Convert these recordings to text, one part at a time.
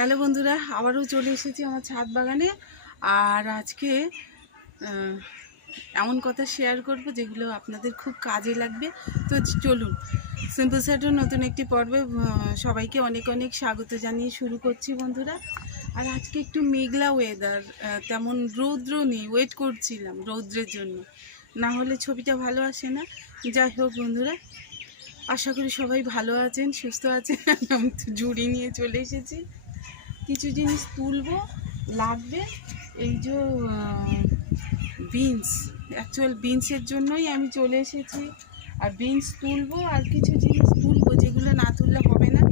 Hello বন্ধুরা, আবারও চলে এসেছি আমার ছাদ বাগানে। আর আজকে এমন কথা শেয়ার করব যেগুলো আপনাদের খুব কাজে লাগবে। তো চলুন, সিম্পল স্যাটের নতুন একটি পর্বে সবাইকে অনেক অনেক স্বাগত জানিয়ে শুরু করছি বন্ধুরা। আর আজকে একটু মেঘলা ওয়েদার, তেমন রৌদ্র নেই, ওয়েট করছিলাম রৌদ্রের জন্য, না হলে ছবিটা ভালো আসে না। যাই হোক বন্ধুরা, আশা করি সবাই ভালো আছেন, সুস্থ আছেন। আমি তো ঝুড়ি নিয়ে চলে এসেছি, কিছু জিনিস তুলবো, লাগবে। এই যে বিনস, অ্যাকচুয়াল বিনসের জন্যই আমি চলে এসেছি। আর বিনস তুলবো, আর কিছু জিনিস তুলবো যেগুলো না তুললে হবে না,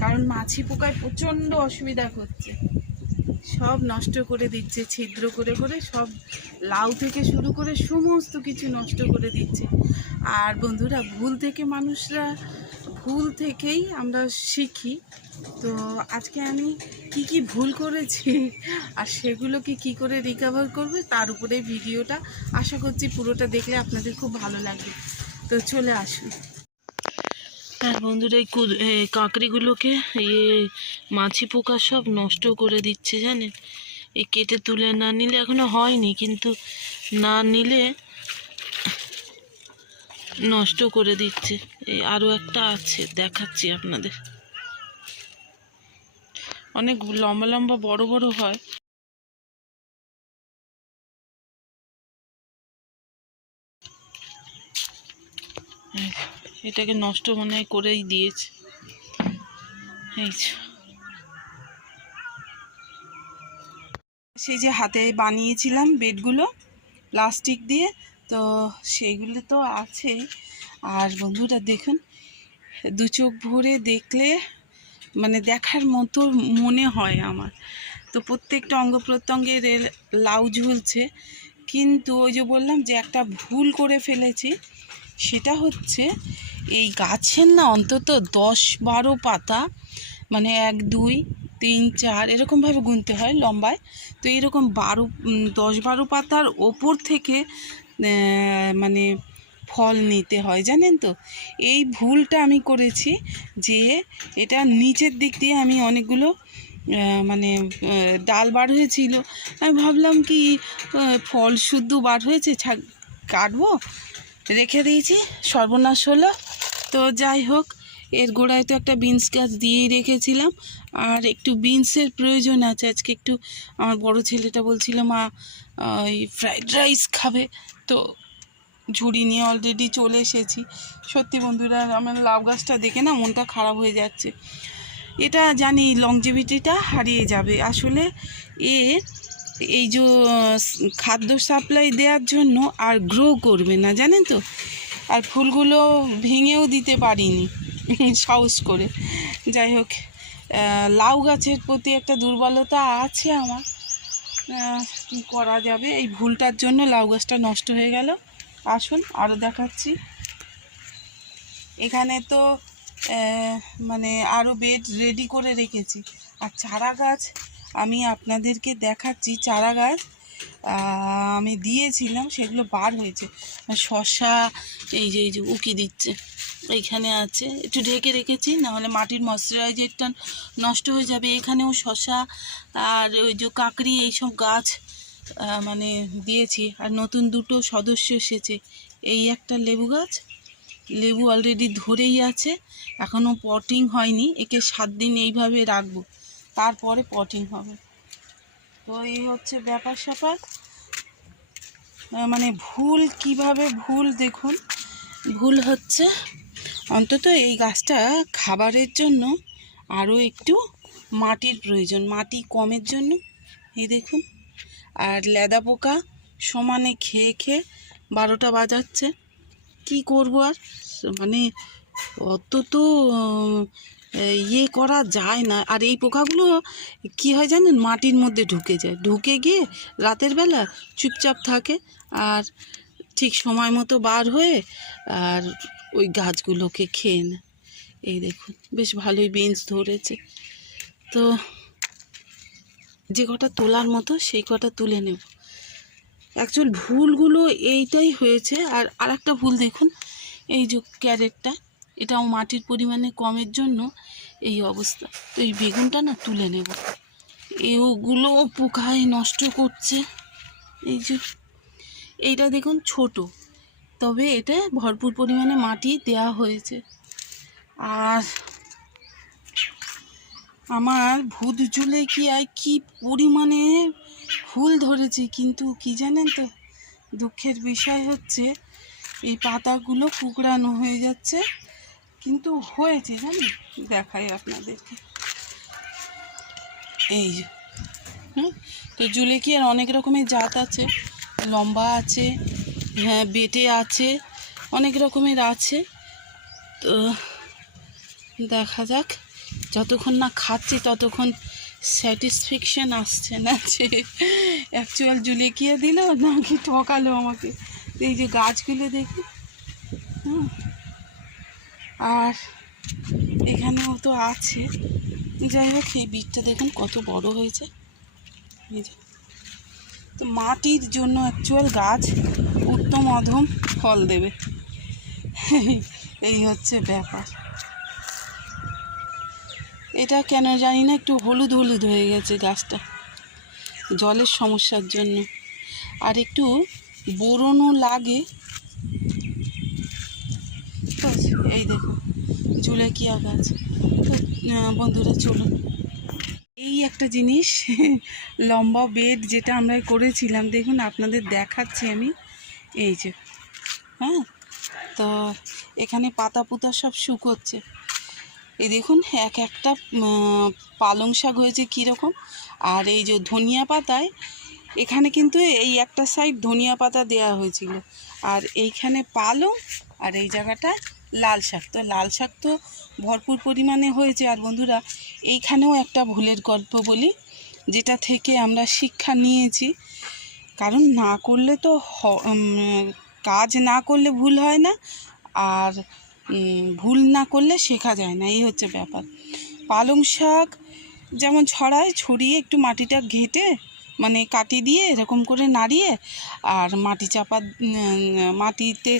কারণ মাছি পোকায় প্রচণ্ড অসুবিধা করছে, সব নষ্ট করে দিচ্ছে, ছিদ্র করে করে সব, লাউ থেকে শুরু করে সমস্ত কিছু নষ্ট করে দিচ্ছে। আর বন্ধুরা, ভুল থেকেই আমরা শিখি। তো আজকে আমি কি ভুল করেছি আর সেগুলোকে কি করে রিকভার করবে, তার উপরে ভিডিওটা। আশা করছি পুরোটা দেখলে আপনাদের খুব ভালো লাগবে। তো চলে আসুন। হ্যাঁ বন্ধুরা, এই কাঁকড়িগুলোকে মাছি পোকা সব নষ্ট করে দিচ্ছে জানেন। এই কেটে তুলে না নিলে, এখনো হয়নি কিন্তু না নিলে নষ্ট করে দিচ্ছে। এই আরও একটা আছে, দেখাচ্ছি আপনাদের। অনেক লম্বা লম্বা বড় বড় হয়। এটাকে নষ্ট মনে হয় করেই দিয়েছে। সেই যে হাতে বানিয়েছিলাম বেডগুলো প্লাস্টিক দিয়ে, তো সেইগুলো তো আছে। আর বন্ধুরা দেখুন, দু চোখ ভরে দেখলে মানে দেখার মতো মনে হয় আমার। তো প্রত্যেকটা অঙ্গ প্রত্যঙ্গের লাউ ঝুলছে, কিন্তু ওই যে বললাম যে একটা ভুল করে ফেলেছি, সেটা হচ্ছে এই গাছের না অন্তত 10-12 পাতা, মানে 1 2 3 4 এরকমভাবে গুনতে হয় লম্বায়। তো এইরকম 10-12 পাতার ওপর থেকে মানে ফল নিতে হয়, জানেন তো। এই ভুলটা আমি করেছি, যে এটা নিচের দিক দিয়ে আমি অনেকগুলো মানে ডাল বার হয়েছিল, আমি ভাবলাম কি ফল শুদ্ধ বার হয়েছে, কাটবো, রেখে দিয়েছি, সর্বনাশ হলো। তো যাই হোক, এর গোড়ায় তো একটা বিনস গাছ দিয়েই রেখেছিলাম, আর একটু বিনসের প্রয়োজন আছে আজকে। একটু আমার বড় ছেলেটা বলছিল মা ওই ফ্রাইড রাইস খাবে, তো ঝুড়ি নিয়ে অলরেডি চলে এসেছি। সত্যি বন্ধুরা, আমার লাউ গাছটা দেখে না মনটা খারাপ হয়ে যাচ্ছে। এটা জানি লংজিভিটিটা হারিয়ে যাবে, আসলে এই যে খাদ্য সাপ্লাই দেওয়ার জন্য আর গ্রো করবে না, জানেন তো। আর ফুলগুলো ভেঙেও দিতে পারিনি সাহস করে। যাই হোক, লাউ গাছের প্রতি একটা দুর্বলতা আছে আমার, কী করা যাবে। এই ভুলটার জন্য লাউ গাছটা নষ্ট হয়ে গেল। আসুন আরও দেখাচ্ছি। এখানে তো মানে আরও বেড রেডি করে রেখেছি। আর চারা গাছ আমি আপনাদেরকে দেখাচ্ছি, চারা গাছ আমি দিয়েছিলাম, সেগুলো বার হয়েছে। শশা এই যে উকি দিচ্ছে, এইখানে আছে, একটু ঢেকে রেখেছি, নাহলে মাটির ময়েশ্চারাইজারটা নষ্ট হয়ে যাবে। এখানেও শশা আর ওই যে কাকড়ি এইসব গাছ মানে দিয়েছি। আর নতুন 2টো সদস্য এসেছে। এই একটা লেবু গাছ, লেবু অলরেডি ধরেই আছে, এখনও পটিং হয়নি। একে 7 দিন এইভাবে রাখবো, তারপরে পটিং হবে। তো এই হচ্ছে ব্যাপার স্যাপার। মানে ভুল, কিভাবে ভুল দেখুন, ভুল হচ্ছে অন্তত এই গাছটা খাবারের জন্য আরও একটু মাটির প্রয়োজন, মাটি কমের জন্য। এই দেখুন, আর লেদা পোকা সমানে খেয়ে খেয়ে 12টা বাজাচ্ছে। কি করব আর, মানে অত তো ইয়ে করা যায় না। আর এই পোকাগুলো কি হয় জানেন, মাটির মধ্যে ঢুকে যায়, ঢুকে গিয়ে রাতের বেলা চুপচাপ থাকে, আর ঠিক সময় মতো বার হয়ে আর ওই গাছগুলোকে খেয়ে নেয়। এই দেখুন, বেশ ভালোই বিনস ধরেছে। তো যে কটা তোলার মতো সেই কটা তুলে নেব। অ্যাকচুয়াল ভুলগুলো এইটাই হয়েছে। আর একটা ভুল দেখুন, এই যে ক্যারেটটা, এটাও মাটির পরিমাণে কমের জন্য এই অবস্থা। তো এই বেগুনটা না তুলে নেব, এগুলো পোকায় নষ্ট করছে। এই যে এইটা দেখুন ছোট, তবে এটা ভরপুর পরিমাণে মাটি দেওয়া হয়েছে। আর আমার ভূত জুলে কি পরিমাণে ফুল ধরেছে, কিন্তু কি জানেন তো, দুঃখের বিষয় হচ্ছে এই পাতাগুলো কুকড়ানো হয়ে যাচ্ছে, কিন্তু হয়েছে জানেন, দেখাই আপনাদেরকে। এই যে তো জুলেকিয়ার অনেক রকমের জাত আছে, লম্বা আছে, হ্যাঁ বেটে আছে, অনেক রকমের আছে। তো দেখা যাক, যতক্ষণ না খাচ্ছি ততক্ষণ স্যাটিসফ্যাকশান আসছে না যে অ্যাকচুয়াল জুলেকিয়া দিল নাকি ঠকালো আমাকে। এই যে গাছগুলো দেখি, আর এখানেও তো আছে। যাই হোক, এই বীজটা দেখুন কত বড় হয়েছে। এই যে, তো মাটির জন্য অ্যাকচুয়াল গাছ উত্তম অধম ফল দেবে, এই হচ্ছে ব্যাপার। এটা কেন জানি না একটু হলুদ হলুদ হয়ে গেছে গাছটা, জলের সমস্যার জন্য, আর একটু বোরনও লাগে। এই দেখো জুলেকিয়া গাছ। তো বন্ধুরা চলুন, এই একটা জিনিস লম্বা বেড যেটা আমরা করেছিলাম, দেখুন আপনাদের দেখাচ্ছি আমি। এই যে হ্যাঁ, তো এখানে পাতা পুতা সব শুকোচ্ছে। এই দেখুন এক একটা পালং শাক হয়েছে কীরকম। আর এই যে ধনিয়া পাতায়, এখানে কিন্তু এই একটা সাইড ধনিয়া পাতা দেওয়া হয়েছিল, আর এইখানে পালং, আর এই জায়গাটা লাল শাক। তো লাল শাক তো ভরপুর পরিমাণে হয়েছে। আর বন্ধুরা, এইখানেও একটা ভুলের গল্প বলি, যেটা থেকে আমরা শিক্ষা নিয়েছি। কারণ না করলে তো কাজ না করলে ভুল হয় না, আর ভুল না করলে শেখা যায় না, এই হচ্ছে ব্যাপার। পালং শাক যেমন ছড়িয়ে একটু মাটিটা ঘেঁটে, মানে কাটি দিয়ে এরকম করে নাড়িয়ে, আর মাটিতে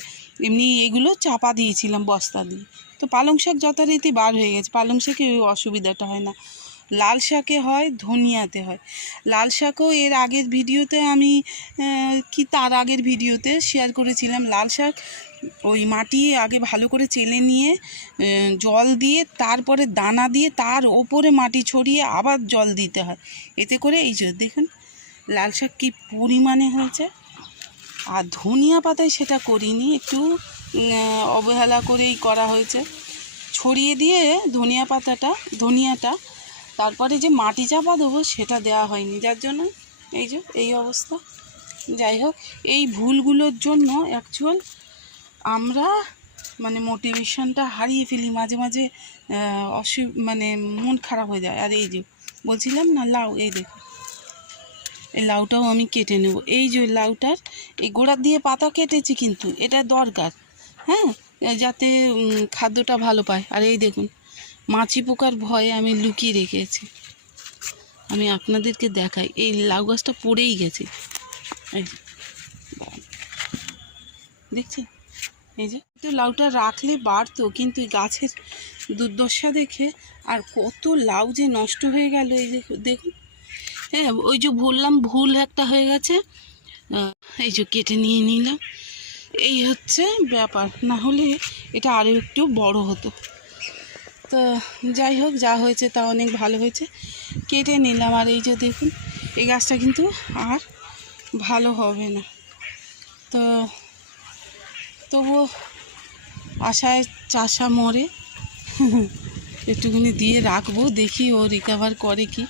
এমনি এগুলো চাপা দিয়েছিলাম বস্তা দিয়ে। তো পালং শাক যথারীতি বার হয়ে গেছে। পালং শাকে ওই অসুবিধাটা হয় না, লাল শাকে হয়, ধনিয়াতে হয়। লাল শাকও এর আগের ভিডিওতে আমি তার আগের ভিডিওতে শেয়ার করেছিলাম। লাল শাক ওই মাটি আগে ভালো করে চেলে নিয়ে জল দিয়ে, তারপরে দানা দিয়ে, তার ওপরে মাটি ছড়িয়ে আবার জল দিতে হয়। এতে করে এই যে দেখুন লাল শাক কী পরিমাণে হয়েছে। আর ধনিয়া পাতায় সেটা করিনি, একটু অবহেলা করেই করা হয়েছে। ছড়িয়ে দিয়ে ধনিয়াটা তারপরে যে মাটি চাপা দেবো সেটা দেওয়া হয়নি, যার জন্য এই যে এই অবস্থা। যাই হোক, এই ভুলগুলোর জন্য অ্যাকচুয়াল আমরা মানে মোটিভেশনটা হারিয়ে ফেলি মাঝে মাঝে, মানে মন খারাপ হয়ে যায়। আর এই যে বলছিলাম না লাউ, এই দেখো এই লাউটাও আমি কেটে নেব। এই যে লাউটার এই গোড়া দিয়ে পাতা কেটেছি, কিন্তু এটা দরকার, হ্যাঁ, যাতে খাদ্যটা ভালো পায়। আর এই দেখুন মাছি পোকার ভয়ে আমি লুকিয়ে রেখেছি, আমি আপনাদেরকে দেখাই। এই লাউ গাছটা পড়েই গেছে, এই দেখছি। এই যে তো লাউটা রাখলে বাড়তো, কিন্তু গাছের দুর্দশা দেখে আর কত লাউ যে নষ্ট হয়ে গেল। এই যে দেখুন, হ্যাঁ ওই যে বললাম ভুল একটা হয়ে গেছে, এই যে কেটে নিয়ে নিলাম। এই হচ্ছে ব্যাপার, না হলে এটা আরও একটু বড় হতো। তো যাই হোক, যা হয়েছে তা অনেক ভালো হয়েছে, কেটে নিলাম। আর এই যে দেখুন এই গাছটা কিন্তু আর ভালো হবে না। তো তবুও আশায় চাষা মরে, একটুখানি দিয়ে রাখবো, দেখি ও রিকভার করে কি।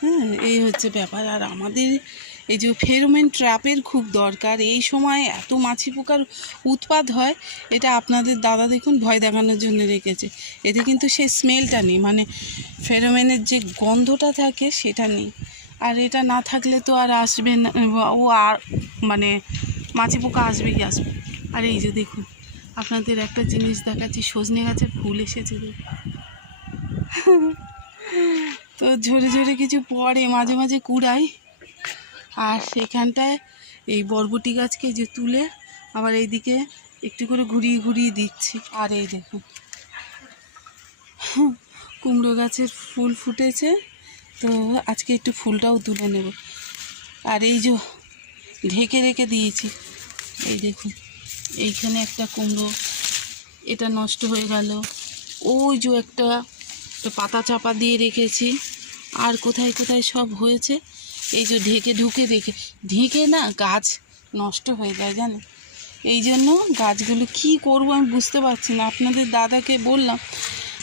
হ্যাঁ, এই হচ্ছে ব্যাপার। আর আমাদের এই যে ফেরোমন ট্র্যাপের খুব দরকার। এই সময় এত মাছি পোকার উৎপাত হয়, এটা আপনাদের দাদা দেখুন ভয় দেখানোর জন্য রেখেছে। এতে কিন্তু সেই স্মেলটা নেই, মানে ফেরোমনের যে গন্ধটা থাকে সেটা নেই। আর এটা না থাকলে তো আর আসবে না, ও আর মানে মাছি পোকা আসবেই আসবে। আর এই যে দেখুন আপনাদের একটা জিনিস দেখাচ্ছি, সজনে গাছের ফুল এসেছে। তো ঝরে ঝরে কিছু পড়ে, মাঝে মাঝে কুড়াই। আর সেখানটায় এই বরবটি গাছকে যে তুলে আবার এইদিকে একটু করে ঘুরিয়ে ঘুরিয়ে দিচ্ছি। আর এই দেখুন কুমড়ো গাছের ফুল ফুটেছে, তো আজকে একটু ফুলটাও তুলে নেব। আর এই যে ঢেকে রেখে দিয়েছি, এই দেখুন এইখানে একটা কুমড়ো, এটা নষ্ট হয়ে গেল। ওই যে একটা পাতা চাপা দিয়ে রেখেছি, আর কোথায় কোথায় সব হয়েছে। এই যে ঢেকে না গাছ নষ্ট হয়ে যায় জানেন। এই জন্য গাছগুলো কি করব আমি বুঝতে পারছি না। আপনাদের দাদাকে বললাম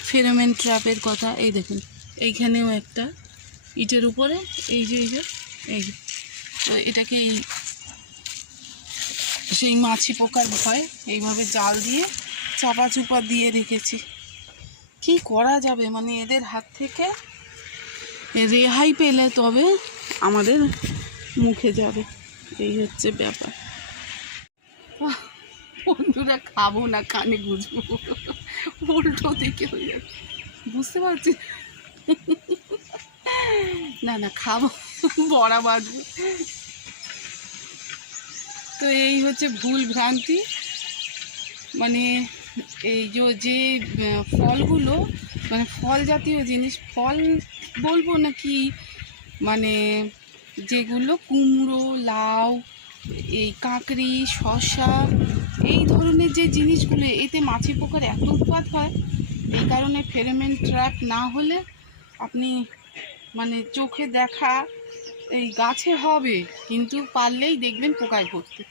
ফেরোমন ট্র্যাপের কথা। এই দেখুন এইখানেও একটা ইটের উপরে, এই যে তো এটাকে সেই মাছি পোকার ভয় এইভাবে জাল দিয়ে চাপা চুপা দিয়ে রেখেছি। কি করা যাবে, মানে এদের হাত থেকে রেহাই পেলে তবে আমাদের মুখে যাবে, এই হচ্ছে ব্যাপার। বন্ধুরা খাবো না, কানে গুঁজবো, উল্টো দিকে হয়ে যাবে, বুঝতে পারছি না খাবো, বড়া বাজবে। তো এই হচ্ছে ভুল ভ্রান্তি, মানে এই যে ফলগুলো, মানে ফল জাতীয় জিনিস, ফল বলবো নাকি, মানে যেগুলো কুমড়ো, লাউ, এই কাঁকড়ি, শসা, এই ধরনের যে জিনিসগুলো, এতে মাছি পোকার এত উৎপাত হয়। এই কারণে ফেরোমন ট্র্যাপ না হলে আপনি মানে চোখে দেখা এই গাছে হবে, কিন্তু পারলেই দেখবেন পোকায় ভর্তি।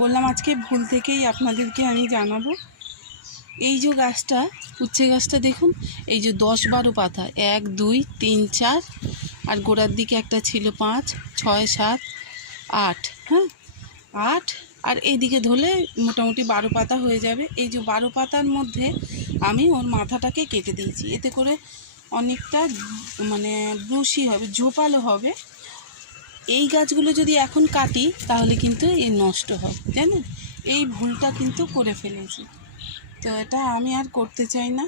বললাম আজকে ভুল থেকেই আপনাদেরকে আমি জানাবো। এই যে গাছটা, উচ্ছে গাছটা দেখুন, এই যে 10-12 পাতা, 1 2 3 4, আর গোড়ার দিকে একটা ছিল 5 6 7 8, হ্যাঁ 8, আর এইদিকে ধরলে মোটামুটি 12 পাতা হয়ে যাবে। এই যে 12 পাতার মধ্যে আমি ওর মাথাটাকে কেটে দিয়েছি, এতে করে অনেকটা মানে ব্রুশি হবে, ঝোপালো হবে। এই গাছগুলো যদি এখন কাটি তাহলে কিন্তু এ নষ্ট হবে, জানেন। এই ভুলটা কিন্তু করে ফেলেছি, তো এটা আমি আর করতে চাই না।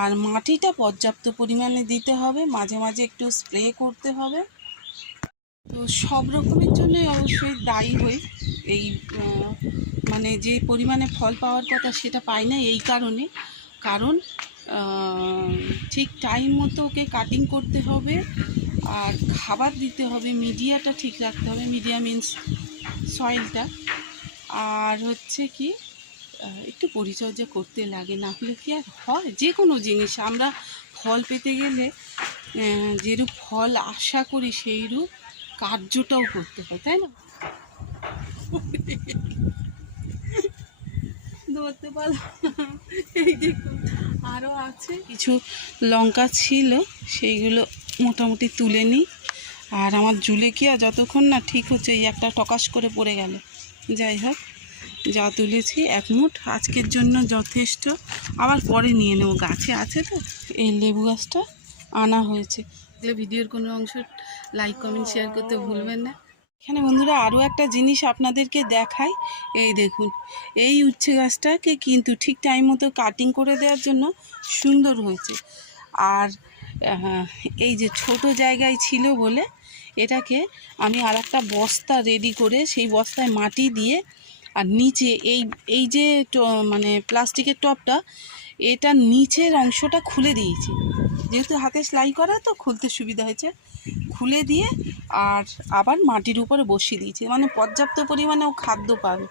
আর মাটিটা পর্যাপ্ত পরিমাণে দিতে হবে, মাঝে মাঝে একটু স্প্রে করতে হবে। তো সব রকমের জন্যই অবশ্যই দায়ী হই। এই মানে যে পরিমাণে ফল পাওয়ার কথা সেটা পাই না, এই কারণ ঠিক টাইম মতো ওকে কাটিং করতে হবে, আর খাবার দিতে হবে, মিডিয়াটা ঠিক রাখতে হবে, মিডিয়া মিন্স সয়েলটা। আর হচ্ছে কি একটু পরিচর্যা করতে লাগে, না হলে কি আর হয়। যে কোনো জিনিস আমরা ফল পেতে গেলে যেরূপ ফল আশা করি সেইরূপ কার্যটাও করতে হয়, তাই না। ধরতে পারলাম, এই দেখুন আরও আছে কিছু লঙ্কা ছিল, সেইগুলো মোটামুটি তুলে নিই। আর আমার জুলেকিয়া যতক্ষণ না ঠিক হচ্ছে, এই একটা টকাশ করে পড়ে গেল। যাই হোক, যা তুলেছি 1 মুঠ আজকের জন্য যথেষ্ট, আবার পরে নিয়ে নেব, গাছে আছে তো। এই লেবু গাছটা আনা হয়েছে। ভিডিওর কোনো অংশ লাইক কমেন্ট শেয়ার করতে ভুলবেন না। এখানে বন্ধুরা আরও একটা জিনিস আপনাদেরকে দেখাই, এই দেখুন এই উচ্ছে গাছটাকে কিন্তু ঠিক টাইম মতো কাটিং করে দেওয়ার জন্য সুন্দর হয়েছে। আর এই যে ছোট জায়গায় ছিল বলে এটাকে আমি আর একটা বস্তা রেডি করে সেই বস্তায় মাটি দিয়ে, আর নিচে এই যে মানে প্লাস্টিকের টবটা, এটা নিচের অংশটা খুলে দিয়েছি, যেহেতু হাতে সেলাই করা তো খুলতে সুবিধা হয়েছে, খুলে দিয়ে আর আবার মাটির উপরে বসিয়ে দিয়েছি, মানে পর্যাপ্ত পরিমাণে ও খাদ্য পাবে।